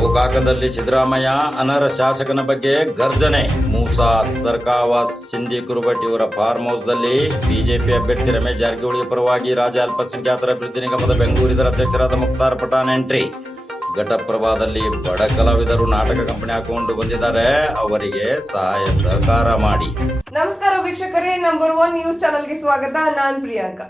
ಗೋಕಾಕದಲ್ಲಿ ಸಿದ್ದರಾಮಯ್ಯ, ಅನರ್ಹ ಶಾಸಕನ ಬಗ್ಗೆ ಗರ್ಜನೆ. ಮೂಸಾ ಸರ್ಕಾವಾಸ್, ಸಿಂಧಿ ಕುರುಬಟ್ಟಿ ಇವರ ಫಾರ್ಮ್ ಹೌಸ್ದಲ್ಲಿ ಬಿಜೆಪಿ ಅಭ್ಯರ್ಥಿ ರಮೇಶ್ ಜಾರಕಿಹೊಳಿ ಪರವಾಗಿ ರಾಜ್ಯ ಅಲ್ಪಸಂಖ್ಯಾತರ ಅಭಿವೃದ್ಧಿ ನಿಗಮದ ಬೆಂಗಳೂರಿನ ಅಧ್ಯಕ್ಷರಾದ ಮುಕ್ತಾರ್ ಪಠಾಣ್ ಎಂಟ್ರಿ. ಘಟಪ್ರಭಾದಲ್ಲಿ ಬಡ ಕಲಾವಿದರು ನಾಟಕ ಕಂಪನಿ ಹಾಕೊಂಡು ಬಂದಿದ್ದಾರೆ. ಅವರಿಗೆ ಸಹಾಯ ಸಹಕಾರ ಮಾಡಿ. ನಮಸ್ಕಾರ ವೀಕ್ಷಕರೇ, ನಂಬರ್ ಒನ್ ನ್ಯೂಸ್ ಚಾನೆಲ್ಗೆ ಸ್ವಾಗತ. ನಾನ್ ಪ್ರಿಯಾಂಕಾ.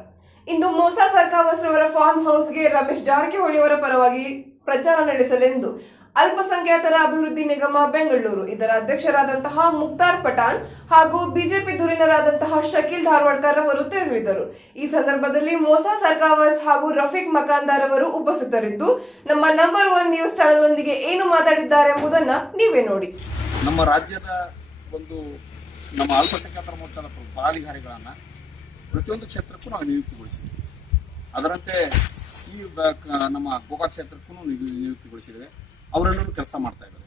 ಇಂದು ಮೋಸಾ ಸರ್ಕಾವಾಸ್ ಅವರ ಫಾರ್ಮ್ ಹೌಸ್ಗೆ ರಮೇಶ್ ಜಾರಕಿಹೊಳಿ ಅವರ ಪರವಾಗಿ ಪ್ರಚಾರ ನಡೆಸಲೆಂದು. ಅಲ್ಪಸಂಖ್ಯಾತರ ಅಭಿವೃದ್ಧಿ ನಿಗಮ ಬೆಂಗಳೂರು. ಇದರ ಅಧ್ಯಕ್ಷರಾದಂತಹ ಮುಕ್ತಾರ್ ಪಠಾಣ್ ಹಾಗೂ ಬಿಜೆಪಿ ಧುರೀಣರಾದಂತಹ ಶಕೀಲ್ ಧಾರವಾಡ್ಕರ್ ಅವರು ತೆರಳಿದ್ದರು. ಈ ಸಂದರ್ಭದಲ್ಲಿ ಮೋಸಾ ಸರ್ಕಾವಸ್ ಹಾಗೂ ರಫೀಕ್ ಮಕಾಂದಾರ್ ಅವರು ಉಪಸ್ಥಿತರಿದ್ದು, ನಮ್ಮ ನಂಬರ್ ಒನ್ ನ್ಯೂಸ್ ಚಾನೆಲ್ ನೊಂದಿಗೆ ಏನು ಮಾತಾಡಿದ್ದಾರೆ ಎಂಬುದನ್ನ ನೀವೇ ನೋಡಿ. ನಮ್ಮ ರಾಜ್ಯದ ಒಂದು ನಮ್ಮ ಅಲ್ಪಸಂಖ್ಯಾತರ ಮೋರ್ಚಾದ ಪದಾಧಿಕಾರಿಗಳನ್ನು ಪ್ರತಿಯೊಂದು ಕ್ಷೇತ್ರಕ್ಕೂ ನಾವು ನಿಯುಕ್ತಿಗೊಳಿಸಿದ್ವಿ. ಅದರಂತೆ ಈ ನಮ್ಮ ಗೋಕಾಕ್ ಕ್ಷೇತ್ರಕ್ಕೂ ನಿಯುಕ್ತಿಗೊಳಿಸಿದ್ದೇವೆ ಅವರೆಲ್ಲರೂ ಕೆಲಸ ಮಾಡ್ತಾ ಇದ್ದಾರೆ.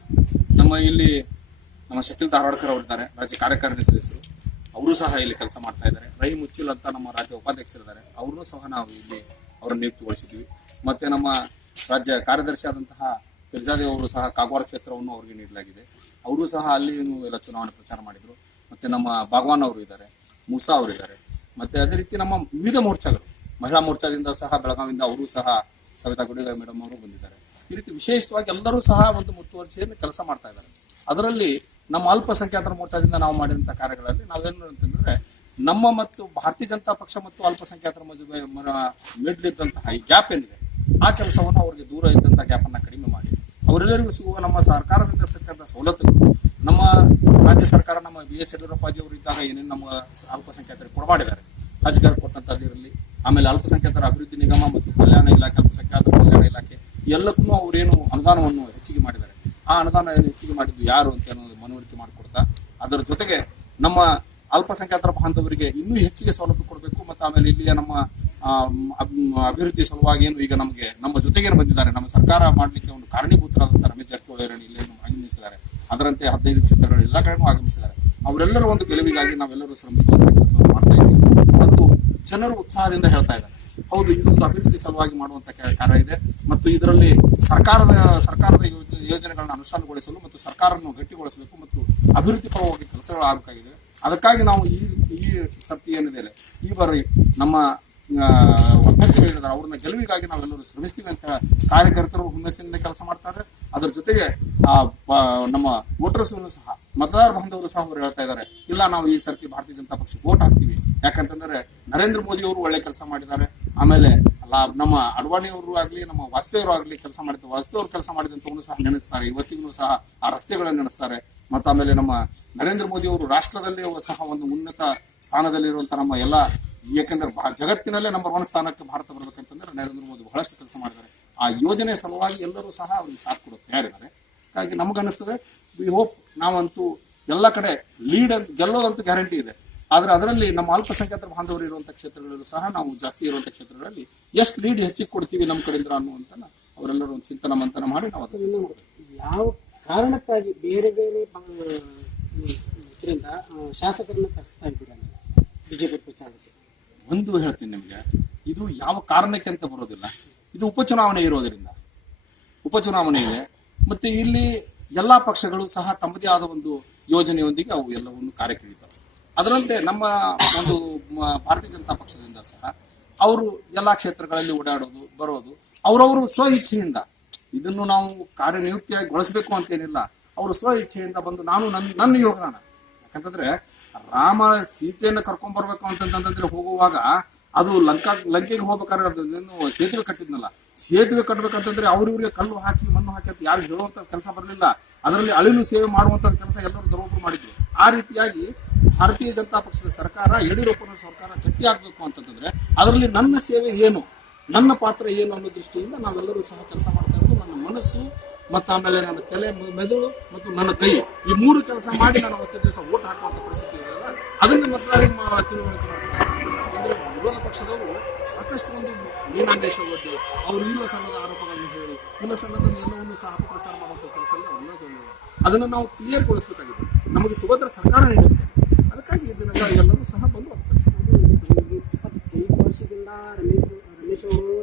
ನಮ್ಮ ಇಲ್ಲಿ ನಮ್ಮ ಶಕೀಲ್ ಧಾರವಾಡ್ಕರ್ ಅವರಿದ್ದಾರೆ, ರಾಜ್ಯ ಕಾರ್ಯಕಾರಿಣಿ ಸದಸ್ಯರು. ಅವರು ಸಹ ಇಲ್ಲಿ ಕೆಲಸ ಮಾಡ್ತಾ ಇದ್ದಾರೆ. ರಹೀಂ ಮುಚ್ಚಿಲ್ ಅಂತ ನಮ್ಮ ರಾಜ್ಯ ಉಪಾಧ್ಯಕ್ಷರಿದ್ದಾರೆ. ಅವ್ರನ್ನೂ ಸಹ ನಾವು ಇಲ್ಲಿ ಅವರನ್ನು ನಿಯುಕ್ತಿಗೊಳಿಸಿದ್ವಿ ಮತ್ತೆ ನಮ್ಮ ರಾಜ್ಯ ಕಾರ್ಯದರ್ಶಿ ಆದಂತಹ ಪಿರ್ಜಾದೇವ್ ಅವರು ಸಹ ಕಾಗವಾಡ ಕ್ಷೇತ್ರವನ್ನು ಅವರಿಗೆ ನೀಡಲಾಗಿದೆ. ಅವರು ಸಹ ಅಲ್ಲಿ ಎಲ್ಲ ಚುನಾವಣೆ ಪ್ರಚಾರ ಮಾಡಿದರು. ಮತ್ತೆ ನಮ್ಮ ಭಗವಾನ್ ಅವರು ಇದ್ದಾರೆ, ಮೂಸಾ ಅವರು ಇದ್ದಾರೆ. ಮತ್ತೆ ಅದೇ ರೀತಿ ನಮ್ಮ ವಿವಿಧ ಮೋರ್ಚಾಗಳು, ಮಹಿಳಾ ಮೋರ್ಚಾದಿಂದ ಸಹ ಬೆಳಗಾವಿಯಿಂದ ಅವರು ಸಹ ಸವಿತಾ ಗುಡಿಗ ಮೇಡಮ್ ಅವರು ಬಂದಿದ್ದಾರೆ. ಈ ರೀತಿ ವಿಶೇಷವಾಗಿ ಎಲ್ಲರೂ ಸಹ ಒಂದು ಮುತುವರ್ಜಿಯನ್ನು ಕೆಲಸ ಮಾಡ್ತಾ ಇದ್ದಾರೆ. ಅದರಲ್ಲಿ ನಮ್ಮ ಅಲ್ಪಸಂಖ್ಯಾತರ ಮೋರ್ಚಾದಿಂದ ನಾವು ಮಾಡಿದಂಥ ಕಾರ್ಯಗಳಲ್ಲಿ ನಾವೇನು ಅಂತಂದ್ರೆ ನಮ್ಮ ಮತ್ತು ಭಾರತೀಯ ಜನತಾ ಪಕ್ಷ ಮತ್ತು ಅಲ್ಪಸಂಖ್ಯಾತರ ಮಧ್ಯೆ ಮಿಡ್ಲ್ ಇದ್ದಂತಹ ಈ ಗ್ಯಾಪ್ ಏನಿದೆ, ಆ ಕೆಲಸವನ್ನು ಅವರಿಗೆ ದೂರ ಇದ್ದಂಥ ಗ್ಯಾಪನ್ನು ಕಡಿಮೆ ಮಾಡಿ. ಅವರೆಲ್ಲರಿಗೂ ಸಿಗುವ ನಮ್ಮ ಸರ್ಕಾರದಿಂದ ಸಿಕ್ಕಂಥ ಸವಲತ್ತುಗಳು, ನಮ್ಮ ರಾಜ್ಯ ಸರ್ಕಾರ, ನಮ್ಮ ಬಿ ಎಸ್ ಯಡಿಯೂರಪ್ಪಾಜಿ ಅವರು ಇದ್ದಾಗ ಏನೇನು ನಮ್ಮ ಅಲ್ಪಸಂಖ್ಯಾತರಿಗೆ ಕೊಡಮಾಡಿದ್ದಾರೆ ಹಜ್ಗಾರ್ ಕೊಟ್ಟಂಥದ್ದಿರಲಿ ಆಮೇಲೆ ಅಲ್ಪಸಂಖ್ಯಾತರ ಅಭಿವೃದ್ಧಿ ನಿಗಮ ಮತ್ತು ಕಲ್ಯಾಣ ಇಲಾಖೆ, ಅಲ್ಪಸಂಖ್ಯಾತರ ಕಲ್ಯಾಣ ಇಲಾಖೆ ಎಲ್ಲಕ್ಕೂ ಅವರೇನು ಅನುದಾನವನ್ನು ಹೆಚ್ಚಿಗೆ ಮಾಡಿದ್ದಾರೆ. ಆ ಅನುದಾನ ಹೆಚ್ಚಿಗೆ ಮಾಡಿದ್ದು ಯಾರು ಅಂತ ಅನ್ನೋದು ಮನವರಿಕೆ ಮಾಡಿಕೊಡ್ತಾ, ಅದರ ಜೊತೆಗೆ ನಮ್ಮ ಅಲ್ಪಸಂಖ್ಯಾತರ ಬಾಂಧವರಿಗೆ ಇನ್ನೂ ಹೆಚ್ಚಿಗೆ ಸೌಲಭ್ಯ ಕೊಡಬೇಕು ಮತ್ತು ಆಮೇಲೆ ಇಲ್ಲಿಯ ನಮ್ಮ ಅಭಿವೃದ್ಧಿ ಸಲುವಾಗಿ ಏನು ಈಗ ನಮಗೆ, ನಮ್ಮ ಜೊತೆಗೆ ಬಂದಿದ್ದಾರೆ, ನಮ್ಮ ಸರ್ಕಾರ ಮಾಡಲಿಕ್ಕೆ ಒಂದು ಕಾರಣೀಭೂತರಾದಂಥ ರಮೇಶ್ ಜಾರಕಿಹೊಳಿ ಅವರನ್ನು ಇಲ್ಲಿ ಆಗಮಿಸಿದ್ದಾರೆ ಅದರಂತೆ ಹದಿನೈದು ಕ್ಷೇತ್ರಗಳು ಎಲ್ಲ ಕಡೆನೂ ಆಗಮಿಸಿದ್ದಾರೆ. ಅವರೆಲ್ಲರೂ ಒಂದು ಗೆಲುವಿಗಾಗಿ ನಾವೆಲ್ಲರೂ ಶ್ರಮಿಸುವಂತಹ ಕೆಲಸ ಮಾಡ್ತಾ ಇದ್ದೀವಿ. ಮತ್ತು ಜನರು ಉತ್ಸಾಹದಿಂದ ಹೇಳ್ತಾ ಇದ್ದಾರೆ. ಹೌದು ಇದೊಂದು ಅಭಿವೃದ್ಧಿ ಸಲುವಾಗಿ ಮಾಡುವಂತ ಕಾರ್ಯ ಇದೆ. ಮತ್ತು ಇದರಲ್ಲಿ ಸರ್ಕಾರದ ಸರ್ಕಾರದ ಯೋಜನೆಗಳನ್ನು ಅನುಷ್ಠಾನಗೊಳಿಸಲು ಮತ್ತು ಸರ್ಕಾರವನ್ನು ಗಟ್ಟಿಗೊಳಿಸಬೇಕು ಮತ್ತು ಅಭಿವೃದ್ಧಿ ಪರವಾಗಿ ಕೆಲಸಗಳು ಆಗಬೇಕಾಗಿದೆ. ಅದಕ್ಕಾಗಿ ನಾವು ಈ ಈ ಸರ್ತಿ ಏನಿದೆ ಈ ಬಾರಿ ನಮ್ಮ ಅಭ್ಯರ್ಥಿಗಳು ಹೇಳಿದ್ದಾರೆ ಅವ್ರನ್ನ ಗೆಲುವಿಗಾಗಿ ನಾವೆಲ್ಲರೂ ಶ್ರಮಿಸ್ತೀವಿ ಅಂತ ಕಾರ್ಯಕರ್ತರು ಹುಮ್ಮಸ್ಸಿನಿಂದ ಕೆಲಸ ಮಾಡ್ತಾರೆ. ಅದರ ಜೊತೆಗೆ, ಆ ನಮ್ಮ ವೋಟರ್ಸ್ ಸಹ ಮತದಾರ ಬಾಂಧವರು ಸಹ ಅವರು ಹೇಳ್ತಾ ಇದ್ದಾರೆ ಇಲ್ಲ ನಾವು ಈ ಸರ್ತಿ ಭಾರತೀಯ ಜನತಾ ಪಕ್ಷಕ್ಕೆ ವೋಟ್ ಹಾಕ್ತೀವಿ. ಯಾಕಂತಂದ್ರೆ ನರೇಂದ್ರ ಮೋದಿ ಅವರು ಒಳ್ಳೆ ಕೆಲಸ ಮಾಡಿದ್ದಾರೆ. ಆಮೇಲೆ ಅಲ್ಲ, ನಮ್ಮ ಅಡ್ವಾಣಿಯವರು ಆಗ್ಲಿ, ನಮ್ಮ ವಾಸ್ತವ್ಯರು ಆಗಲಿ ಕೆಲಸ ಮಾಡಿದ್ರು ಅವರು ಕೆಲಸ ಮಾಡಿದಂಥವನ್ನು ಸಹ ನೆನೆಸ್ತಾರೆ. ಇವತ್ತಿಗೂ ಸಹ ಆ ರಸ್ತೆಗಳನ್ನು ನೆನೆಸ್ತಾರೆ. ಮತ್ತು ಆಮೇಲೆ ನಮ್ಮ ನರೇಂದ್ರ ಮೋದಿ ಅವರು ರಾಷ್ಟ್ರದಲ್ಲಿ ಸಹ ಒಂದು ಉನ್ನತ ಸ್ಥಾನದಲ್ಲಿರುವಂಥ ನಮ್ಮ ಎಲ್ಲ, ಏಕೆಂದ್ರೆ ಜಗತ್ತಿನಲ್ಲೇ ನಂಬರ್ ಒನ್ ಸ್ಥಾನಕ್ಕೆ ಭಾರತ ಬರ್ಬೇಕಂತಂದ್ರೆ ನರೇಂದ್ರ ಮೋದಿ ಬಹಳಷ್ಟು ಕೆಲಸ ಮಾಡಿದ್ದಾರೆ. ಆ ಯೋಜನೆ ಸಲುವಾಗಿ ಎಲ್ಲರೂ ಸಹ ಅವ್ರಿಗೆ ಸಾಥ್ ಕೊಡೋ ತಯಾರಿದ್ದಾರೆ. ಹಾಗಾಗಿ ನಮಗನ್ನಿಸ್ತದೆ ವಿ ಹೋಪ್ ನಾವಂತೂ ಎಲ್ಲ ಕಡೆ ಲೀಡ್ ಗೆಲ್ಲೋದಂತೂ ಗ್ಯಾರಂಟಿ ಇದೆ. ಆದ್ರೆ ಅದರಲ್ಲಿ ನಮ್ಮ ಅಲ್ಪಸಂಖ್ಯಾತರ ಬಾಂಧವರು ಇರುವಂಥ ಕ್ಷೇತ್ರಗಳಲ್ಲೂ ಸಹ ನಾವು ಜಾಸ್ತಿ ಇರುವಂಥ ಕ್ಷೇತ್ರಗಳಲ್ಲಿ ಎಷ್ಟು ಲೀಡ್ ಹೆಚ್ಚಿಗೆ ಕೊಡ್ತೀವಿ ನಮ್ಮ ಕಡೆಯಿಂದ ಅನ್ನುವಂಥ ಅವರೆಲ್ಲರೂ ಒಂದು ಚಿಂತನ ಮಂಥನ ಮಾಡಿ ನಾವು ಅದನ್ನ. ಯಾವ ಕಾರಣಕ್ಕಾಗಿ ಬೇರೆ ಬೇರೆ ಇದರಿಂದ ಶಾಸಕರನ್ನ ಕರೆಸ್ತಾ ಇದ್ದೀರಾ ಬಿಜೆಪಿ ಪ್ರಚಾರಕ್ಕೆ? ಒಂದು ಹೇಳ್ತೀನಿ ನಿಮಗೆ ಇದು ಯಾವ ಕಾರಣಕ್ಕೆ ಅಂತ ಬರೋದಿಲ್ಲ. ಇದು ಉಪಚುನಾವಣೆ ಇರೋದರಿಂದ. ಉಪಚುನಾವಣೆ ಇದೆ. ಮತ್ತೆ ಇಲ್ಲಿ ಎಲ್ಲಾ ಪಕ್ಷಗಳು ಸಹ ತಮ್ಮದೇ ಆದ ಒಂದು ಯೋಜನೆಯೊಂದಿಗೆ ಅವು ಎಲ್ಲವನ್ನು ಕಾರ್ಯಕ್ರಮಿತವೆ ಅದರಂತೆ ನಮ್ಮ ಒಂದು ಭಾರತೀಯ ಜನತಾ ಪಕ್ಷದಿಂದ ಸಹ ಅವರು ಎಲ್ಲಾ ಕ್ಷೇತ್ರಗಳಲ್ಲಿ ಓಡಾಡೋದು, ಬರೋದು, ಅವರವರು ಸ್ವ ಇಚ್ಛೆಯಿಂದ, ಇದನ್ನು ನಾವು ಕಾರ್ಯನಿಯುಕ್ತಿಯಾಗಿ ಗೊಳಿಸಬೇಕು ಅಂತೇನಿಲ್ಲ, ಅವರು ಸ್ವ ಇಚ್ಛೆಯಿಂದ ಬಂದು ನಾನು ನನ್ನ ನನ್ನ ಯೋಗದಾನ. ಯಾಕಂತಂದ್ರೆ ರಾಮ ಸೀತೆಯನ್ನು ಕರ್ಕೊಂಡ್ ಬರ್ಬೇಕು ಅಂತಂತಂದ್ರೆ ಹೋಗುವಾಗ ಅದು ಲಂಕಾ, ಲಂಕೆಗೆ ಹೋಗ್ಬೇಕಾದ್ರೆ ಅದು ಏನು ಸೇತುವೆ ಕಟ್ಟಿದ್ನಲ್ಲ. ಸೇತುವೆ ಕಟ್ಟಬೇಕಂತಂದ್ರೆ ಅವ್ರಿವ್ರಿಗೆ ಕಲ್ಲು ಹಾಕಿ, ಮಣ್ಣು ಹಾಕಿ ಅಂತ ಯಾರು ಹೇಳುವಂತ ಕೆಲಸ ಬರಲಿಲ್ಲ. ಅದರಲ್ಲಿ ಅಳಿಲು ಸೇವೆ ಮಾಡುವಂತ ಕೆಲಸ ಎಲ್ಲರೂ ಧರ್ಮರು ಮಾಡಿದ್ರು. ಆ ರೀತಿಯಾಗಿ ಭಾರತೀಯ ಜನತಾ ಪಕ್ಷದ ಸರ್ಕಾರ ಯಡಿಯೂರಪ್ಪನ ಸರ್ಕಾರ ಗಟ್ಟಿ ಆಗಬೇಕು ಅಂತಂದ್ರೆ ಅದರಲ್ಲಿ ನನ್ನ ಸೇವೆ ಏನು? ನನ್ನ ಪಾತ್ರ ಏನು ಅನ್ನೋ ದೃಷ್ಟಿಯಿಂದ ನಾವೆಲ್ಲರೂ ಸಹ ಕೆಲಸ ಮಾಡ್ತಾ ನನ್ನ ಮನಸ್ಸು ಮತ್ತು ಆಮೇಲೆ ನನ್ನ ತಲೆ ಮೆದುಳು ಮತ್ತು ನನ್ನ ಕೈ. ಈ ಮೂರು ಕೆಲಸ ಮಾಡಿ ನಾನು ಅವತ್ತಿನ ದಿವಸ ಓಟ್ ಹಾಕುವಂಥ ಪರಿಸ್ಥಿತಿ ಇದೆಯಲ್ಲ ಅದನ್ನ ಮತದಾರರಿಗೆ ತಿಳುವಳಿಕೆ ಮಾಡ್ತಾರೆ. ವಿರೋಧ ಪಕ್ಷದವರು ಸಾಕಷ್ಟು ಒಂದು ಮೀನಾಂದೇಶ ಒಡ್ಡಿ, ಅವರು ಇಲ್ಲ ಸಣ್ಣದ ಆರೋಪಗಳನ್ನು ಹೇಳಿ, ಇಲ್ಲ ಸಲ್ಲದ ಎಲ್ಲವನ್ನು ಸಹ ಅಪಪ್ರಚಾರ ಮಾಡುವಂತ ಕೆಲಸ ಅವರೆಲ್ಲ ಅದನ್ನು ನಾವು ಕ್ಲಿಯರ್ ಗೊಳಿಸಬೇಕಾಗಿದೆ. ನಮಗೆ ಸುಭದ್ರ ಸರ್ಕಾರ ನೀಡಿದೆ ಅದಕ್ಕಾಗಿ ಇದನ್ನೆಲ್ಲ ಎಲ್ಲರೂ ಸಹ ಬಂದು ಅದು ಕೆಲಸ ಇಪ್ಪತ್ತೈದು ವರ್ಷದಿಂದ ರಮೇಶ್ ರಮೇಶ್ ಅವರು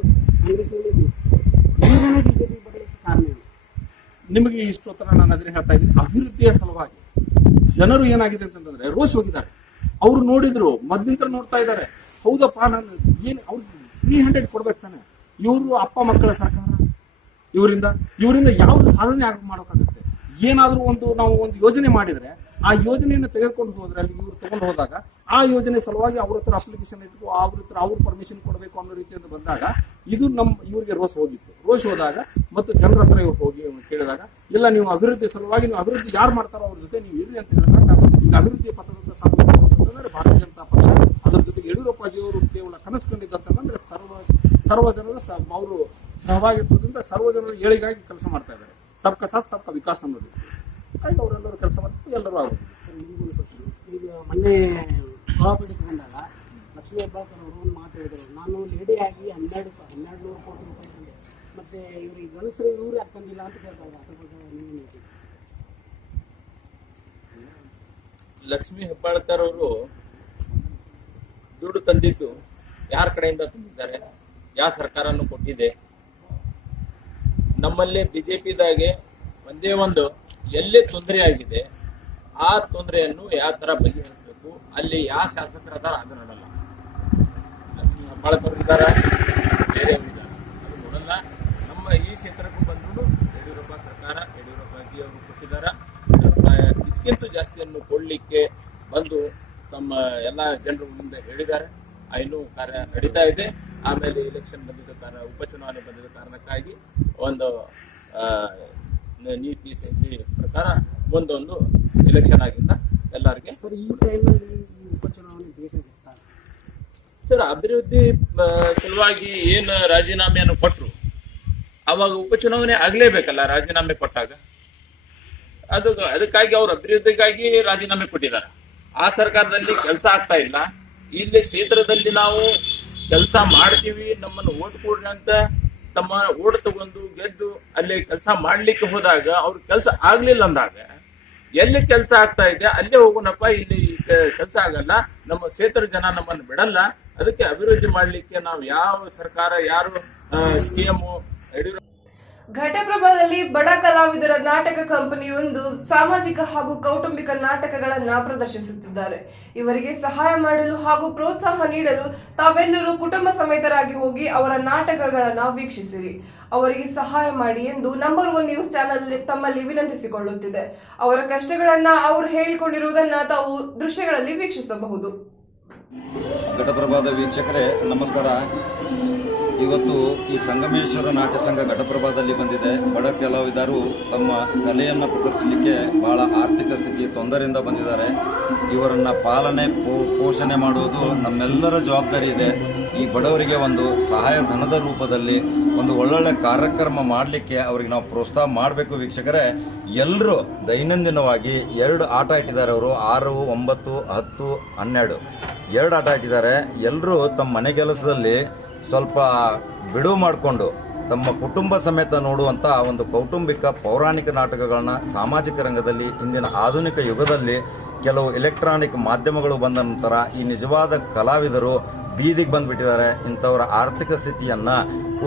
ಕಾಂಗ್ರೆಸ್ನಲ್ಲಿ ನಿಮಗೆ ಇಷ್ಟೊತ್ತರ ನಾನು ಅದನ್ನ ಹೇಳ್ತಾ ಇದ್ದೀನಿ. ಅಭಿವೃದ್ಧಿಯ ಸಲುವಾಗಿ ಜನರು ಏನಾಗಿದೆ ಅಂತಂದ್ರೆ ರೋಸ್ ಹೋಗಿದ್ದಾರೆ. ಅವ್ರು ನೋಡಿದ್ರು ಮೊದ್ಲಿಂದ ನೋಡ್ತಾ ಇದ್ದಾರೆ. ಹೌದಪ್ಪ, ನಾನು ಏನು ಅವ್ರಿಗೆ ತ್ರೀ ಹಂಡ್ರೆಡ್ ಕೊಡ್ಬೇಕು ತಾನೆ? ಇವರು ಅಪ್ಪ ಮಕ್ಕಳ ಸರ್ಕಾರ. ಇವರಿಂದ ಇವರಿಂದ ಯಾವ್ದು ಸಾಧನೆ ಆಗ ಮಾಡೋಕ್ಕಾಗುತ್ತೆ ಏನಾದರೂ ಒಂದು ನಾವು ಒಂದು ಯೋಜನೆ ಮಾಡಿದ್ರೆ ಆ ಯೋಜನೆಯನ್ನು ತೆಗೆದುಕೊಂಡು ಹೋದ್ರೆ, ಅಲ್ಲಿ ಇವ್ರು ತಗೊಂಡು ಹೋದಾಗ, ಆ ಯೋಜನೆ ಸಲುವಾಗಿ ಅವ್ರ ಹತ್ರ ಅಪ್ಲಿಕೇಶನ್ ಇಟ್ಟು ಅವ್ರ ಹತ್ರ ಅವ್ರ ಪರ್ಮಿಷನ್ ಕೊಡಬೇಕು ಅನ್ನೋ ರೀತಿಯಿಂದ ಬಂದಾಗ, ಇದು ನಮ್ಮ ಇವ್ರಿಗೆ ರೋಸ್ ಹೋಗಿತ್ತು. ರೋಸ್ ಹೋದಾಗ ಮತ್ತು ಜನರ ಹತ್ರ ಇವ್ರು ಹೋಗಿ ಕೇಳಿದಾಗ, ಇಲ್ಲ ನೀವು ಅಭಿವೃದ್ಧಿ ಸಲುವಾಗಿ ನೀವು ಅಭಿವೃದ್ಧಿ ಯಾರು ಮಾಡ್ತಾರೋ ಅವ್ರ ಜೊತೆ ನೀವು ಇರಲಿ ಅಂತ ಹೇಳಿದಾಗ, ಈಗ ಅಭಿವೃದ್ಧಿ ಪಥದಂತ ಅಂತಂದ್ರೆ ಭಾರತೀಯ ಜನತಾ ಪಕ್ಷ. ಅದ್ರ ಜೊತೆಗೆ ಯಡಿಯೂರಪ್ಪಾಜಿಯವರು ಕೇವಲ ಕನಸು ಕಂಡಿದ್ದಂತಂದ್ರೆ ಸರ್ವ ಸರ್ವ ಜನರು ಅವರು ಸಹಭಾಗಿತ್ವದಿಂದ ಸರ್ವ ಜನರು ಏಳಿಗಾಗಿ ಕೆಲಸ ಮಾಡ್ತಾ ಇದ್ದಾರೆ. ಸಬ್ಕ ಸಾಥ್ ಸಬ್ಕ ವಿಕಾಸ ಅನ್ನೋದು. ಹಾಗಾಗಿ ಅವರೆಲ್ಲರೂ ಕೆಲಸ ಮಾಡ್ತಾರೆ ಎಲ್ಲರೂ ಆಗೋದು. ಸರ್. ಈಗ ಮೊನ್ನೆ ಪ್ರಭಾಪತಿ ಬಂದಾಗ ಲಕ್ಷ್ಮೀ ಹೆಬ್ಬಾಳ್ಕರ್ ಅವರು ಒಂದು ಮಾತು ಹೇಳಿದರು. ನಾನು ಲೇಡಿ ಆಗಿ ಹನ್ನೆರಡು ಹನ್ನೆರಡು ನೂರು ಕೋಟಿ ರೂಪಾಯಿ ತಂದೆ. ಮತ್ತೆ ಇವ್ರಿಗೆ ಗಣಸರು ಇವ್ರು ಯಾಕೆ ತಂದಿಲ್ಲ ಅಂತ ಕೇಳ್ತಾ ಇದ್ದಾರೆ ಅದ್ರ ಬಗ್ಗೆ ನೀವೇನು ಹೇಳ್ತೀರಿ? ಲಕ್ಷ್ಮೀ ಹೆಬ್ಬಾಳ್ಕರ್ ಅವರು ದುಡ್ಡು ತಂದಿದ್ದು ಯಾರ ಕಡೆಯಿಂದ ತಂದಿದ್ದಾರೆ? ಯಾವ ಸರ್ಕಾರನು ಕೊಟ್ಟಿದೆ? ನಮ್ಮಲ್ಲಿ ಬಿಜೆಪಿದಾಗೆ ಒಂದೇ ಒಂದು ಎಲ್ಲೇ ತೊಂದರೆ ಆಗಿದೆ, ಆ ತೊಂದರೆಯನ್ನು ಯಾವ ಥರ ಬಗೆಹರಿಸಬೇಕು, ಅಲ್ಲಿ ಯಾವ ಶಾಸಕರ ಅದಾರ ಅದು ನೋಡಲ್ಲ ಲಕ್ಷ್ಮೀ ಹೆಬ್ಬಾಳ್ಕರ್ ಬೇರೆ ಅದು ನೋಡಲ್ಲ. ನಮ್ಮ ಈ ಕ್ಷೇತ್ರಕ್ಕೂ ಬಂದ್ರು ಯಡಿಯೂರಪ್ಪ ಸರ್ಕಾರ, ಯಡಿಯೂರಪ್ಪ ಅವರು ಕೊಟ್ಟಿದ್ದಾರೆ. ಇದಕ್ಕಿಂತ ಜಾಸ್ತಿಯನ್ನು ಕೊಡಲಿಕ್ಕೆ ಬಂದು ತಮ್ಮ ಎಲ್ಲ ಜನರ ಮುಂದೆ ಹೇಳಿದ್ದಾರೆ. ಇನ್ನೂ ಕಾರ್ಯ ನಡೀತಾ ಇದೆ. ಆಮೇಲೆ ಎಲೆಕ್ಷನ್ ಬಂದಿದ್ದ ಕಾರಣ, ಉಪಚುನಾವಣೆ ಬಂದಿದ್ದ ಕಾರಣಕ್ಕಾಗಿ ಒಂದು ನೀತಿ ಸಂಹಿತೆ ಪ್ರಕಾರ ಒಂದೊಂದು ಎಲೆಕ್ಷನ್ ಆಗಿಂದ ಎಲ್ಲರಿಗೆ. ಸರ್ ಅಭಿವೃದ್ಧಿ ಸಲುವಾಗಿ ಏನು ರಾಜೀನಾಮೆಯನ್ನು ಕೊಟ್ಟರು ಅವಾಗ ಉಪಚುನಾವಣೆ ಆಗಲೇಬೇಕಲ್ಲ ರಾಜೀನಾಮೆ ಕೊಟ್ಟಾಗ? ಅದು ಅದಕ್ಕಾಗಿ ಅವರು ಅಭಿವೃದ್ಧಿಗಾಗಿ ರಾಜೀನಾಮೆ ಕೊಟ್ಟಿದ್ದಾರೆ. ಆ ಸರ್ಕಾರದಲ್ಲಿ ಕೆಲಸ ಆಗ್ತಾ ಇಲ್ಲ. ಇಲ್ಲಿ ಕ್ಷೇತ್ರದಲ್ಲಿ ನಾವು ಕೆಲಸ ಮಾಡ್ತೀವಿ ನಮ್ಮನ್ನು ಓಟ್ ಕೊಡ್ರಿ ಅಂತ ತಮ್ಮ ಓಟ್ ತಗೊಂಡು ಗೆದ್ದು ಅಲ್ಲಿ ಕೆಲಸ ಮಾಡ್ಲಿಕ್ಕೆ ಹೋದಾಗ ಅವ್ರ ಕೆಲಸ ಆಗ್ಲಿಲ್ಲ ಅಂದಾಗ, ಎಲ್ಲಿ ಕೆಲಸ ಆಗ್ತಾ ಇದೆ, ಅಲ್ಲೇ ಹೋಗೋಣಪ್ಪ, ಇಲ್ಲಿ ಕೆಲಸ ಆಗಲ್ಲ, ನಮ್ಮ ಕ್ಷೇತ್ರ ಜನ ನಮ್ಮನ್ನು ಬಿಡಲ್ಲ, ಅದಕ್ಕೆ ಅಭಿವೃದ್ಧಿ ಮಾಡ್ಲಿಕ್ಕೆ ನಾವು ಯಾವ ಸರ್ಕಾರ, ಯಾರು ಸಿಎಂ ಯಡಿಯೂರಪ್ಪ ಘಟಪ್ರಭಾದಲ್ಲಿ ಬಡ ಕಲಾವಿದರ ನಾಟಕ ಕಂಪನಿಯೊಂದು ಸಾಮಾಜಿಕ ಹಾಗೂ ಕೌಟುಂಬಿಕ ನಾಟಕಗಳನ್ನ ಪ್ರದರ್ಶಿಸುತ್ತಿದ್ದಾರೆ. ಇವರಿಗೆ ಸಹಾಯ ಮಾಡಲು ಹಾಗೂ ಪ್ರೋತ್ಸಾಹ ನೀಡಲು ತಾವೆಲ್ಲರೂ ಕುಟುಂಬ ಸಮೇತರಾಗಿ ಹೋಗಿ ಅವರ ನಾಟಕಗಳನ್ನ ವೀಕ್ಷಿಸಿರಿ. ಅವರಿಗೆ ಸಹಾಯ ಮಾಡಿ ಎಂದು ನಂಬರ್ ಒನ್ ನ್ಯೂಸ್ ಚಾನೆಲ್ ತಮ್ಮಲ್ಲಿ ವಿನಂತಿಸಿಕೊಳ್ಳುತ್ತಿದೆ. ಅವರ ಕಷ್ಟಗಳನ್ನ ಅವರು ಹೇಳಿಕೊಂಡಿರುವುದನ್ನ ತಾವು ದೃಶ್ಯಗಳಲ್ಲಿ ವೀಕ್ಷಿಸಬಹುದು. ಘಟಪ್ರಭಾದ ವೀಕ್ಷಕರೇ, ನಮಸ್ಕಾರ. ಇವತ್ತು ಈ ಸಂಗಮೇಶ್ವರ ನಾಟ್ಯ ಸಂಘ ಘಟಪ್ರಭಾದಲ್ಲಿ ಬಂದಿದೆ. ಬಡ ಕಲಾವಿದರು ತಮ್ಮ ಕಲೆಯನ್ನು ಪ್ರದರ್ಶಿಸಲಿಕ್ಕೆ ಬಹಳ ಆರ್ಥಿಕ ಸ್ಥಿತಿ ತೊಂದರೆಯಿಂದ ಬಂದಿದ್ದಾರೆ. ಇವರನ್ನ ಪಾಲನೆ ಪೋಷಣೆ ಮಾಡುವುದು ನಮ್ಮೆಲ್ಲರ ಜವಾಬ್ದಾರಿ ಇದೆ. ಈ ಬಡವರಿಗೆ ಒಂದು ಸಹಾಯ ಧನದ ರೂಪದಲ್ಲಿ ಒಂದು ಒಳ್ಳೊಳ್ಳೆ ಕಾರ್ಯಕ್ರಮ ಮಾಡಲಿಕ್ಕೆ ಅವರಿಗೆ ನಾವು ಪ್ರೋತ್ಸಾಹ ಮಾಡಬೇಕು ವೀಕ್ಷಕರೇ. ಎಲ್ಲರೂ ದೈನಂದಿನವಾಗಿ ಎರಡು ಆಟ ಇಟ್ಟಿದ್ದಾರೆ ಅವರು. ಆರು, ಒಂಬತ್ತು, ಹತ್ತು, ಹನ್ನೆರಡು. ಎರಡು ಆಟ ಇಟ್ಟಿದ್ದಾರೆ. ಎಲ್ಲರೂ ತಮ್ಮ ಮನೆ ಕೆಲಸದಲ್ಲಿ ಸ್ವಲ್ಪ ಬಿಡುವು ಮಾಡಿಕೊಂಡು ತಮ್ಮ ಕುಟುಂಬ ಸಮೇತ ನೋಡುವಂಥ ಒಂದು ಕೌಟುಂಬಿಕ ಪೌರಾಣಿಕ ನಾಟಕಗಳನ್ನ ಸಾಮಾಜಿಕ ರಂಗದಲ್ಲಿ ಇಂದಿನ ಆಧುನಿಕ ಯುಗದಲ್ಲಿ ಕೆಲವು ಎಲೆಕ್ಟ್ರಾನಿಕ್ ಮಾಧ್ಯಮಗಳು ಬಂದ ನಂತರ ಈ ನಿಜವಾದ ಕಲಾವಿದರು ಬೀದಿಗೆ ಬಂದ್ಬಿಟ್ಟಿದ್ದಾರೆ. ಇಂಥವರ ಆರ್ಥಿಕ ಸ್ಥಿತಿಯನ್ನ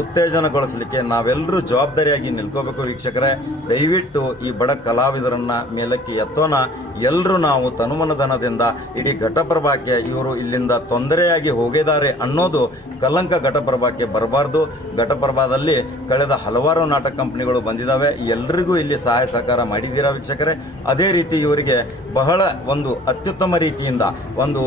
ಉತ್ತೇಜನಗೊಳಿಸಲಿಕ್ಕೆ ನಾವೆಲ್ಲರೂ ಜವಾಬ್ದಾರಿಯಾಗಿ ನಿಲ್ಕೋಬೇಕು ವೀಕ್ಷಕರೇ. ದಯವಿಟ್ಟು ಈ ಬಡ ಕಲಾವಿದರನ್ನ ಮೇಲಕ್ಕೆ ಎತ್ತೋಣ. ಎಲ್ಲರೂ ನಾವು ತನುಮನಧನದಿಂದ ಇಡೀ ಘಟಪ್ರಭಾಕ್ಕೆ ಇವರು ಇಲ್ಲಿಂದ ತೊಂದರೆಯಾಗಿ ಹೋಗಿದ್ದಾರೆ ಅನ್ನೋದು ಕಲಂಕ ಘಟಪ್ರಭಾಕ್ಕೆ ಬರಬಾರ್ದು. ಘಟಪ್ರಭಾದಲ್ಲಿ ಕಳೆದ ಹಲವಾರು ನಾಟಕ ಕಂಪನಿಗಳು ಬಂದಿದ್ದಾವೆ ಎಲ್ರಿಗೂ ಇಲ್ಲಿ ಸಹಾಯ ಸಹಕಾರ ಮಾಡಿದ್ದೀರಾ ವೀಕ್ಷಕರೇ? ಅದೇ ರೀತಿ ಇವರಿಗೆ ಬಹಳ ಒಂದು ಅತ್ಯುತ್ತಮ ರೀತಿಯಿಂದ ಒಂದು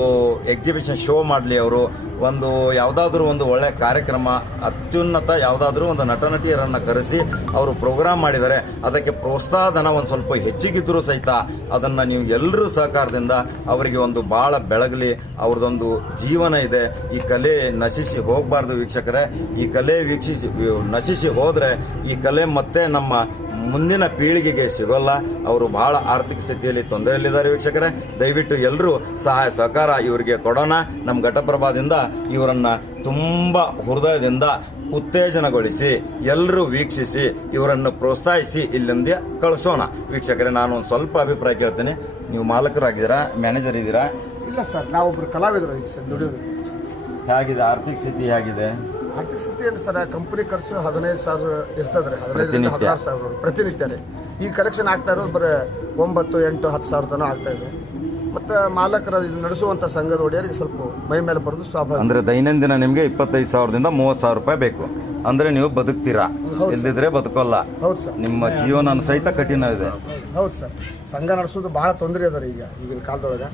ಎಕ್ಸಿಬಿಷನ್ ಶೋ ಮಾಡಲಿ ಅವರು. ಒಂದು ಯಾವುದಾದ್ರೂ ಒಂದು ಒಳ್ಳೆ ಕಾರ್ಯಕ್ರಮ, ಅತ್ಯುನ್ನತ ಯಾವುದಾದ್ರೂ ಒಂದು ನಟ ನಟಿಯರನ್ನು ಕರೆಸಿ ಅವರು ಪ್ರೋಗ್ರಾಮ್ ಮಾಡಿದರೆ ಅದಕ್ಕೆ ಪ್ರೋತ್ಸಾಹಧನ ಒಂದು ಸ್ವಲ್ಪ ಹೆಚ್ಚಿಗಿದ್ದರೂ ಸಹಿತ ಅದನ್ನು ನೀವು ಎಲ್ಲರೂ ಸಹಕಾರದಿಂದ ಅವರಿಗೆ ಒಂದು ಭಾಳ ಬೆಳಗಲಿ ಅವ್ರದ್ದೊಂದು ಜೀವನ ಇದೆ. ಈ ಕಲೆ ನಶಿಸಿ ಹೋಗಬಾರ್ದು ವೀಕ್ಷಕರೇ. ಈ ಕಲೆ ವೀಕ್ಷಿಸಿ, ನಶಿಸಿ ಹೋದರೆ ಈ ಕಲೆ ಮತ್ತೆ ನಮ್ಮ ಮುಂದಿನ ಪೀಳಿಗೆಗೆ ಸಿಗೋಲ್ಲ. ಅವರು ಬಹಳ ಆರ್ಥಿಕ ಸ್ಥಿತಿಯಲ್ಲಿ ತೊಂದರೆಯಲ್ಲಿದ್ದಾರೆ ವೀಕ್ಷಕರೇ. ದಯವಿಟ್ಟು ಎಲ್ಲರೂ ಸಹಾಯ ಸಹಕಾರ ಇವರಿಗೆ ಕೊಡೋಣ. ನಮ್ಮ ಘಟಪ್ರಭಾದಿಂದ ಇವರನ್ನು ತುಂಬ ಹೃದಯದಿಂದ ಉತ್ತೇಜನಗೊಳಿಸಿ ಎಲ್ಲರೂ ವೀಕ್ಷಿಸಿ ಇವರನ್ನು ಪ್ರೋತ್ಸಾಹಿಸಿ ಇಲ್ಲಿಂದ ಕಳಿಸೋಣ. ವೀಕ್ಷಕರೇ ನಾನು ಒಂದು ಸ್ವಲ್ಪ ಅಭಿಪ್ರಾಯ ಕೇಳ್ತೇನೆ. ನೀವು ಮಾಲಕರಾಗಿದ್ದೀರಾ? ಮ್ಯಾನೇಜರ್ ಇದ್ದೀರಾ? ಇಲ್ಲ ಸರ್ ನಾವೊಬ್ಬರು ಕಲಾವಿದರು ಸರ್ ದುಡಿಯೋದು. ಹೇಗಿದೆ? ಆರ್ಥಿಕ ಸ್ಥಿತಿ ಹೇಗಿದೆ? ಆರ್ಥಿಕ ಸ್ಥಿತಿ ಏನು ಸರ್ ಕಂಪನಿ ಖರ್ಚು ಹದಿನೈದು ಸಾವಿರ ಇರ್ತದ್ರಿ. ಹದಿನೈದು ಪ್ರತಿನಿತ್ಯ. ಹದಿನಾರು ಸಾವಿರ ಪ್ರತಿನಿತ್ಯ ರೀ. ಈ ಕಲೆಕ್ಷನ್ ಆಗ್ತಾ ಇರೋದು ಬರೀ ಒಂಬತ್ತು ಎಂಟು ಹತ್ತು ಸಾವಿರ ತನಕ ಆಗ್ತಾ ಇದೆ. ಮತ್ತು ಮಾಲಕರ ಇದು ನಡೆಸುವಂಥ ಸಂಘದ ಒಡೆಯರಿಗೆ ಸ್ವಲ್ಪ ಮೈ ಮೇಲೆ ಬರೋದು ಸ್ವಾಭಾವಿಕ. ಅಂದ್ರೆ ದೈನಂದಿನ ನಿಮ್ಗೆ ಇಪ್ಪತ್ತೈದು ಸಾವಿರದಿಂದ ಮೂವತ್ತು ಸಾವಿರ ರೂಪಾಯಿ ಬೇಕು. ಅಂದ್ರೆ ನೀವು ಬದುಕ್ತೀರಾ? ಇಲ್ಲದಿದ್ರೆ ಬದುಕೋಲ್ಲ. ಹೌದು ಸರ್. ನಿಮ್ಮ ಜೀವನ ಸಹಿತ ಕಠಿಣ ಇದೆ. ಹೌದು ಸರ್. ಸಂಘ ನಡೆಸೋದು ಭಾಳ ತೊಂದರೆ ಅದ ರೀ ಈಗ ಈಗಿನ ಕಾಲದೊಳಗೆ.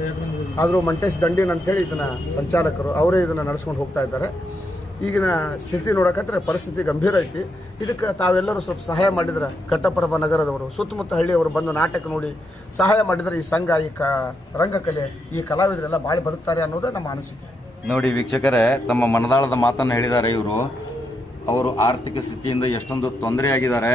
ಆದರೂ ಮಂಟೇಶ್ ದಂಡಿನ್ ಅಂತೇಳಿ ಇದನ್ನ ಸಂಚಾಲಕರು ಅವರೇ ಇದನ್ನು ನಡೆಸ್ಕೊಂಡು ಹೋಗ್ತಾ ಇದ್ದಾರೆ. ಈಗಿನ ಸ್ಥಿತಿ ನೋಡಕತ್ರೆ ಪರಿಸ್ಥಿತಿ ಗಂಭೀರ ಐತಿ. ಇದಕ್ಕೆ ತಾವೆಲ್ಲರೂ ಸ್ವಲ್ಪ ಸಹಾಯ ಮಾಡಿದ್ರೆ ಘಟ್ಟಪ್ರಭ ನಗರದವರು, ಸುತ್ತಮುತ್ತ ಹಳ್ಳಿಯವರು ಬಂದು ನಾಟಕ ನೋಡಿ ಸಹಾಯ ಮಾಡಿದರೆ ಈ ಸಂಘ, ಈ ರಂಗಕಲೆ, ಈ ಕಲಾವಿದರೆಲ್ಲ ಬಾಳಿ ಬದುಕ್ತಾರೆ ಅನ್ನೋದು ನಮ್ಮ ಅನಿಸಿಕೆ. ನೋಡಿ ವೀಕ್ಷಕರೇ, ತಮ್ಮ ಮನದಾಳದ ಮಾತನ್ನು ಹೇಳಿದ್ದಾರೆ ಇವರು. ಅವರು ಆರ್ಥಿಕ ಸ್ಥಿತಿಯಿಂದ ಎಷ್ಟೊಂದು ತೊಂದರೆಯಾಗಿದ್ದಾರೆ.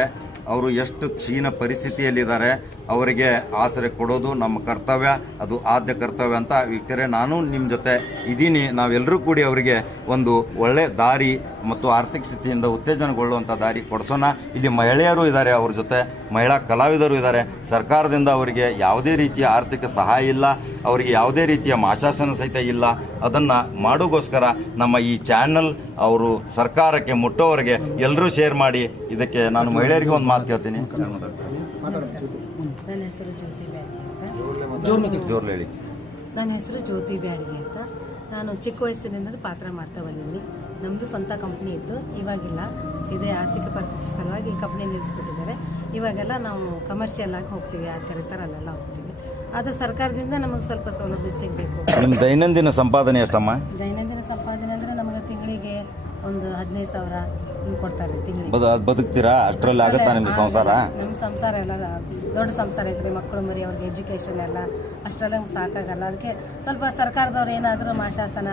ಅವರು ಎಷ್ಟು ಕ್ಷೀಣ ಪರಿಸ್ಥಿತಿಯಲ್ಲಿದ್ದಾರೆ. ಅವರಿಗೆ ಆಸರೆ ಕೊಡೋದು ನಮ್ಮ ಕರ್ತವ್ಯ, ಅದು ಆದ್ಯ ಕರ್ತವ್ಯ ಅಂತ ವೀಕ್ಷಕರೇ ನಾನು ನಿಮ್ಮ ಜೊತೆ ಇದ್ದೀನಿ. ನಾವೆಲ್ಲರೂ ಕೂಡಿ ಅವರಿಗೆ ಒಂದು ಒಳ್ಳೆ ದಾರಿ ಮತ್ತು ಆರ್ಥಿಕ ಸ್ಥಿತಿಯಿಂದ ಉತ್ತೇಜನಗೊಳ್ಳುವಂಥ ದಾರಿ ಕೊಡಿಸೋಣ. ಇಲ್ಲಿ ಮಹಿಳೆಯರು ಇದ್ದಾರೆ ಅವ್ರ ಜೊತೆ, ಮಹಿಳಾ ಕಲಾವಿದರು ಇದ್ದಾರೆ. ಸರ್ಕಾರದಿಂದ ಅವರಿಗೆ ಯಾವುದೇ ರೀತಿಯ ಆರ್ಥಿಕ ಸಹಾಯ ಇಲ್ಲ, ಅವರಿಗೆ ಯಾವುದೇ ರೀತಿಯ ಮಾಶಾಸನ ಸಹಿತ ಇಲ್ಲ. ಅದನ್ನು ಮಾಡೋಗೋಸ್ಕರ ನಮ್ಮ ಈ ಚಾನಲ್ ಅವರು ಸರ್ಕಾರಕ್ಕೆ ಮುಟ್ಟೋವರೆಗೆ ಎಲ್ಲರೂ ಶೇರ್ ಮಾಡಿ. ಇದಕ್ಕೆ ನಾನು ಮಹಿಳೆಯರಿಗೆ ಒಂದು ಮಾತು ಕೇಳ್ತೀನಿ. ನನ್ನ ಹೆಸರು ಜ್ಯೋತಿ ಬ್ಯಾಡ್ಗೆ ಅಂತ. ಹೇಳಿ. ನನ್ನ ಹೆಸರು ಜ್ಯೋತಿ ಬ್ಯಾಡ್ಗೆ ಅಂತ. ನಾನು ಚಿಕ್ಕ ವಯಸ್ಸಿನಿಂದ ಪಾತ್ರ ಮಾಡ್ತಾ ಬಂದಿದ್ದೀನಿ. ನಮ್ಮದು ಸ್ವಂತ ಕಂಪ್ನಿ ಇತ್ತು. ಇವಾಗಿಲ್ಲ. ಇದೇ ಆರ್ಥಿಕ ಪರಿಸ್ಥಿತಿ ಸಲುವಾಗಿ ಕಂಪ್ನಿ ನಿಲ್ಲಿಸ್ಬಿಟ್ಟಿದ್ದಾರೆ. ಇವಾಗೆಲ್ಲ ನಾವು ಕಮರ್ಷಿಯಲ್ ಆಗಿ ಹೋಗ್ತೀವಿ. ಯಾರು ಕರೀತಾರೆ ಅಲ್ಲೆಲ್ಲ ಹೋಗ್ತೀವಿ. ಆದರೆ ಸರ್ಕಾರದಿಂದ ನಮಗೆ ಸ್ವಲ್ಪ ಸೌಲಭ್ಯ ಸಿಗಬೇಕು. ನಿಮ್ಮ ದೈನಂದಿನ ಸಂಪಾದನೆ ಎಷ್ಟಮ್ಮ? ದೈನಂದಿನ ಸಂಪಾದನೆ ಅಂದರೆ ನಮಗೆ ತಿಂಗಳಿಗೆ ಒಂದು ಹದಿನೈದು ಸಾವಿರ ಕೊಡ್ತಾರೆ ತಿಂಗಳಿಗೆ ಬದು ಅದು ಬದುಕ್ತೀರಾ? ಅಷ್ಟರಲ್ಲಿ ಆಗುತ್ತಾ ನಿಮ್ದು ಸಂಸಾರ? ನಮ್ಮ ಸಂಸಾರ ಎಲ್ಲ ದೊಡ್ಡ ಸಂಸಾರ ಐತ್ರಿ ಮಕ್ಕಳು ಮರಿ ಅವ್ರಿಗೆ ಎಜುಕೇಷನ್ ಎಲ್ಲ ಅಷ್ಟರಲ್ಲಿ ನಮ್ಗೆ ಸಾಕಾಗಲ್ಲ. ಅದಕ್ಕೆ ಸ್ವಲ್ಪ ಸರ್ಕಾರದವ್ರು ಏನಾದರೂ ಮಾಶಾಸನ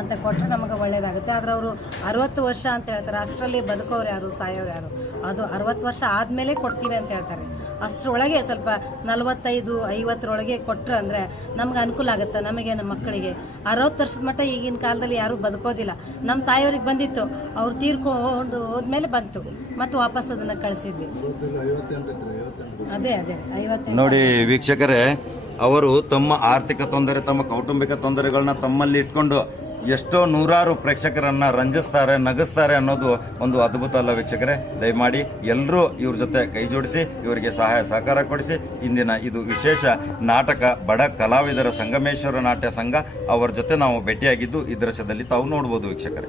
ಅಂತ ಕೊಟ್ಟರೆ ನಮಗೆ ಒಳ್ಳೇದಾಗುತ್ತೆ. ಆದ್ರೆ ಅವರು ಅರವತ್ತು ವರ್ಷ ಅಂತ ಹೇಳ್ತಾರೆ. ಅಷ್ಟರಲ್ಲಿ ಬದುಕೋರು ಯಾರು ಸಾಯೋರು ಯಾರು? ಅದು ಅರವತ್ತು ವರ್ಷ ಆದಮೇಲೆ ಕೊಡ್ತೀವಿ ಅಂತ ಹೇಳ್ತಾರೆ. ಅಷ್ಟರೊಳಗೆ ಸ್ವಲ್ಪ ನಲವತ್ತೈದು, ಐವತ್ತರೊಳಗೆ ಕೊಟ್ಟರು ಅಂದರೆ ನಮ್ಗೆ ಅನುಕೂಲ ಆಗುತ್ತೆ, ನಮಗೆ, ನಮ್ಮ ಮಕ್ಕಳಿಗೆ. ಅರವತ್ತು ವರ್ಷದ ಮಟ್ಟ ಈಗಿನ ಕಾಲದಲ್ಲಿ ಯಾರೂ ಬದುಕೋದಿಲ್ಲ. ನಮ್ಮ ತಾಯಿಯವ್ರಿಗೆ ಬಂದಿತ್ತು, ಅವ್ರು ತೀರ್ಕೊಂಡು ಹೋದ್ಮೇಲೆ ಬಂತು, ಮತ್ತು ವಾಪಸ್ ಅದನ್ನು ಕಳಿಸಿದ್ವಿ. ಅದೇ ಅದೇ ಐವತ್ತು ನೋಡಿ ವೀಕ್ಷಕರೇ, ಅವರು ತಮ್ಮ ಆರ್ಥಿಕ ತೊಂದರೆ, ತಮ್ಮ ಕೌಟುಂಬಿಕ ತೊಂದರೆಗಳನ್ನ ತಮ್ಮಲ್ಲಿ ಇಟ್ಕೊಂಡು ಎಷ್ಟೋ ನೂರಾರು ಪ್ರೇಕ್ಷಕರನ್ನ ರಂಜಿಸ್ತಾರೆ, ನಗಿಸ್ತಾರೆ ಅನ್ನೋದು ಒಂದು ಅದ್ಭುತ ಅಲ್ಲ ವೀಕ್ಷಕರೇ. ದಯಮಾಡಿ ಎಲ್ಲರೂ ಇವ್ರ ಜೊತೆ ಕೈ ಜೋಡಿಸಿ, ಇವರಿಗೆ ಸಹಾಯ ಸಹಕಾರ ಕೊಡಿಸಿ. ಇಂದಿನ ಇದು ವಿಶೇಷ ನಾಟಕ, ಬಡ ಕಲಾವಿದರ ಸಂಗಮೇಶ್ವರ ನಾಟ್ಯ ಸಂಘ ಅವರ ಜೊತೆ ನಾವು ಭೇಟಿಯಾಗಿದ್ದು, ಈ ದೃಶ್ಯದಲ್ಲಿ ತಾವು ನೋಡ್ಬೋದು ವೀಕ್ಷಕರೇ.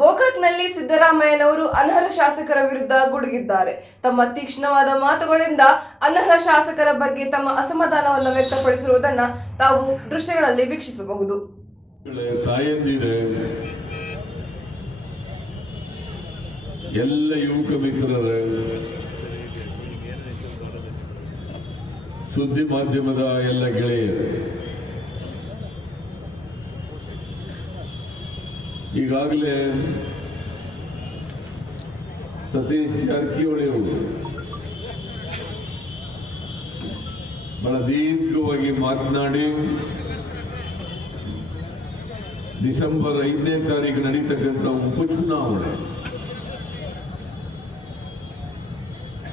ಗೋಕಾಕ್ನಲ್ಲಿ ಸಿದ್ದರಾಮಯ್ಯನವರು ಅನರ್ಹ ಶಾಸಕರ ವಿರುದ್ಧ ಗುಡುಗಿದ್ದಾರೆ. ತಮ್ಮ ತೀಕ್ಷ್ಣವಾದ ಮಾತುಗಳಿಂದ ಅನರ್ಹ ಶಾಸಕರ ಬಗ್ಗೆ ತಮ್ಮ ಅಸಮಾಧಾನವನ್ನು ವ್ಯಕ್ತಪಡಿಸಿರುವುದನ್ನು ತಾವು ದೃಶ್ಯಗಳಲ್ಲಿ ವೀಕ್ಷಿಸಬಹುದು. ತಾಯಂದಿರೆ, ಎಲ್ಲ ಯುವಕ ಮಿತ್ರರೇ, ಸುದ್ದಿ ಮಾಧ್ಯಮದ ಎಲ್ಲ ಗೆಳೆಯರು, ಈಗಾಗಲೇ ಸತೀಶ್ ಜಾರಕಿಹೊಳಿ ಅವರು ಬಹಳ ದೀರ್ಘವಾಗಿ ಮಾತನಾಡಿ ಡಿಸೆಂಬರ್ ಐದನೇ ತಾರೀಕು ನಡೀತಕ್ಕಂಥ ಉಪಚುನಾವಣೆ.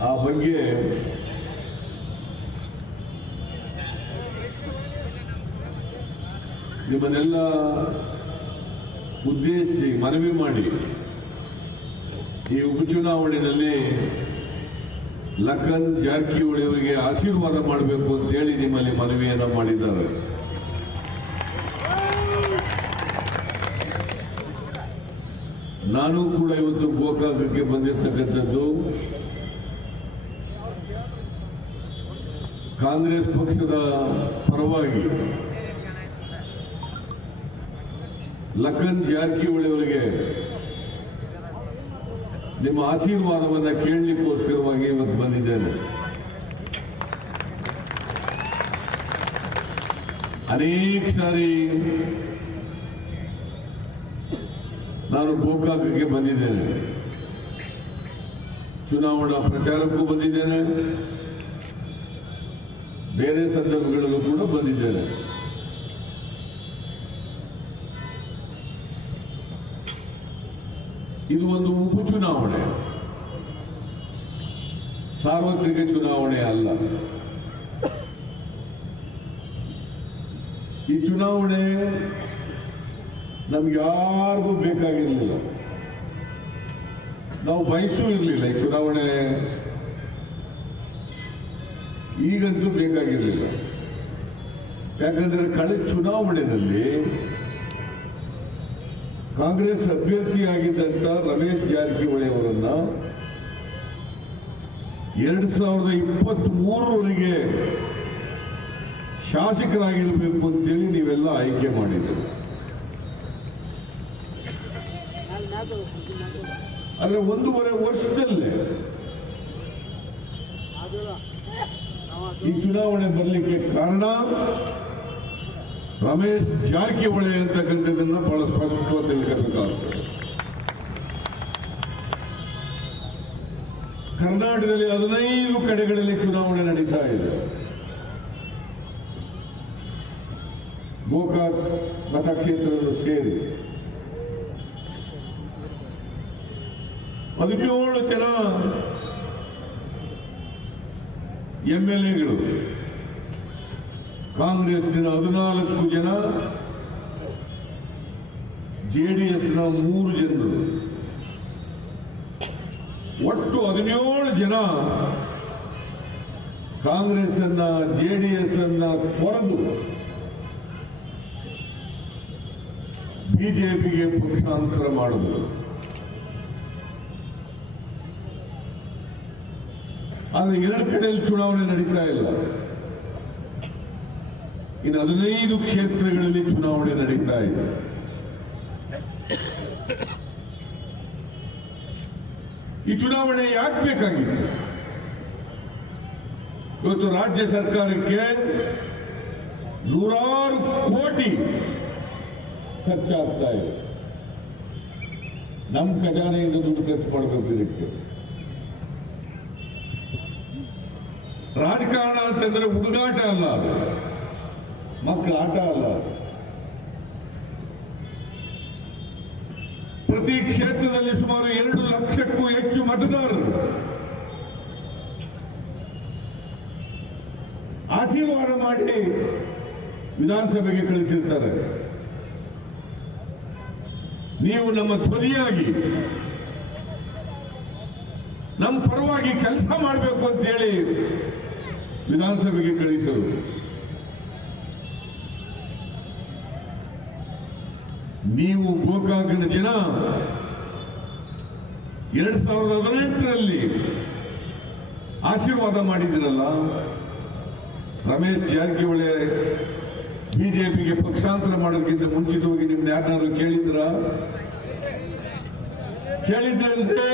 ಆ ಬಗ್ಗೆ ನಿಮ್ಮನ್ನೆಲ್ಲ ಉದ್ದೇಶಿಸಿ ಮನವಿ ಮಾಡಿ ಈ ಉಪಚುನಾವಣೆಯಲ್ಲಿ ಲಖನ್ ಜಾರಕಿಹೊಳಿ ಅವರಿಗೆ ಆಶೀರ್ವಾದ ಮಾಡಬೇಕು ಅಂತೇಳಿ ನಿಮ್ಮಲ್ಲಿ ಮನವಿಯನ್ನು ಮಾಡಿದ್ದಾರೆ. ನಾನು ಕೂಡ ಇವತ್ತು ಗೋಕಾಕಕ್ಕೆ ಬಂದಿರತಕ್ಕಂಥದ್ದು. ಕಾಂಗ್ರೆಸ್ ಪಕ್ಷದ ಪರವಾಗಿ ಲಖನ್ ಜಾರಕಿಹೊಳಿ ಅವರಿಗೆ ನಿಮ್ಮ ಆಶೀರ್ವಾದವನ್ನು ಕೇಳಲಿಕ್ಕೋಸ್ಕರವಾಗಿ ಇವತ್ತು ಬಂದಿದ್ದೇನೆ. ಅನೇಕ ಸಾರಿ ನಾನು ಗೋಕಾಕಕ್ಕೆ ಬಂದಿದ್ದೇನೆ. ಚುನಾವಣಾ ಪ್ರಚಾರಕ್ಕೂ ಬಂದಿದ್ದೇನೆ. ಬೇರೆ ಸಂದರ್ಭಗಳಲ್ಲೂ ಕೂಡ ಬಂದಿದ್ದೇನೆ. ಇದು ಒಂದು ಉಪಚುನಾವಣೆ. ಸಾರ್ವತ್ರಿಕ ಚುನಾವಣೆ ಅಲ್ಲ. ಈ ಚುನಾವಣೆ ನಮ್ಗೆ ಯಾರಿಗೂ ಬೇಕಾಗಿರಲಿಲ್ಲ. ನಾವು ಬಯಸೂ ಇರಲಿಲ್ಲ ಈ ಚುನಾವಣೆ. ಈಗಂತೂ ಬೇಕಾಗಿರಲಿಲ್ಲ. ಯಾಕಂದ್ರೆ ಕಳೆದ ಚುನಾವಣೆಯಲ್ಲಿ ಕಾಂಗ್ರೆಸ್ ಅಭ್ಯರ್ಥಿಯಾಗಿದ್ದಂಥ ರಮೇಶ್ ಜಾರಕಿಹೊಳಿ ಅವರನ್ನ ಎರಡು ಸಾವಿರದ ಇಪ್ಪತ್ತ್ ಮೂರರವರೆಗೆ ಶಾಸಕರಾಗಿರಬೇಕು ಅಂತೇಳಿ ನೀವೆಲ್ಲ ಆಯ್ಕೆ ಮಾಡಿದ್ದೀರಿ ಆದ್ರೆ ಒಂದೂವರೆ ವರ್ಷದಲ್ಲೇ ಈ ಚುನಾವಣೆ ಬರಲಿಕ್ಕೆ ಕಾರಣ ರಮೇಶ್ ಜಾರಕಿಹೊಳಿ ಅಂತಕ್ಕಂಥದ್ದನ್ನ ಬಹಳ ಸ್ಪಷ್ಟವಾಗಿ ತಿಳ್ಕೋಬೇಕಾಗ್ತದೆ ಕರ್ನಾಟಕದಲ್ಲಿ ಹದಿನೈದು ಕಡೆಗಳಲ್ಲಿ ಚುನಾವಣೆ ನಡೀತಾ ಇದೆ. ಗೋಕಾಕ್ ಮತಕ್ಷೇತ್ರ ಸೇರಿ. ಹದಿನೇಳು ಜನ ಎಂ ಎಲ್ ಎಗಳು, ಕಾಂಗ್ರೆಸ್ನ ಹದಿನಾಲ್ಕು ಜನ ಜೆಡಿಎಸ್ನ ಮೂರು ಜನರು. ಒಟ್ಟು ಹದಿನೇಳು ಜನ ಕಾಂಗ್ರೆಸ್ ಅನ್ನ ಜೆಡಿಎಸ್ ಅನ್ನ ತೊರೆದು ಬಿಜೆಪಿಗೆ ಪಕ್ಷಾಂತರ ಮಾಡಿದ್ರು. ಆದ್ರೆ ಎರಡು ಕಡೆಯಲ್ಲಿ ಚುನಾವಣೆ ನಡೀತಾ ಇಲ್ಲ. ಇನ್ನು ಹದಿನೈದು ಕ್ಷೇತ್ರಗಳಲ್ಲಿ ಚುನಾವಣೆ ನಡೀತಾ ಇದೆ. ಈ ಚುನಾವಣೆ ಯಾಕೆ ಬೇಕಾಗಿತ್ತು? ಇವತ್ತು ರಾಜ್ಯ ಸರ್ಕಾರಕ್ಕೆ ನೂರಾರು ಕೋಟಿ ಖರ್ಚಾಗ್ತಾ ಇದೆ. ನಮ್ಮ ಖಜಾನೆಯಿಂದ ದುಡ್ಡು ಖರ್ಚು ಮಾಡಬೇಕು ಇದಕ್ಕೆ. ರಾಜಕಾರಣ ಅಂತಂದ್ರೆ ಹುಡುಗಾಟ ಅಲ್ಲ. ಮಕ್ಕಳ ಆಟ ಅಲ್ಲ ಪ್ರತಿ ಕ್ಷೇತ್ರದಲ್ಲಿ ಸುಮಾರು ಎರಡು ಲಕ್ಷಕ್ಕೂ ಹೆಚ್ಚು ಮತದಾರರು. ಆಶೀರ್ವಾದ ಮಾಡಿ ವಿಧಾನಸಭೆಗೆ ಕಳಿಸಿರ್ತಾರೆ. ನೀವು ನಮ್ಮ ಧ್ವನಿಯಾಗಿ, ನಮ್ಮ ಪರವಾಗಿ ಕೆಲಸ ಮಾಡಬೇಕು ಅಂತ ಹೇಳಿ ವಿಧಾನಸಭೆಗೆ ಕಳಿಸೋದು ನೀವು ಗೋಕಾಕನ ಜನ, ಎರಡ್ ಸಾವಿರದ ಹದಿನೆಂಟರಲ್ಲಿ ಆಶೀರ್ವಾದ ಮಾಡಿದಿರಲ್ಲ ರಮೇಶ್ ಜಾರಕಿಹೊಳಿ ಬಿಜೆಪಿಗೆ ಪಕ್ಷಾಂತರ ಮಾಡೋದಕ್ಕಿಂತ ಮುಂಚಿತವಾಗಿ ನಿಮ್ನ ಯಾರನ್ನಾರು ಕೇಳಿದ್ರ? ಕೇಳಿದ್ರೆ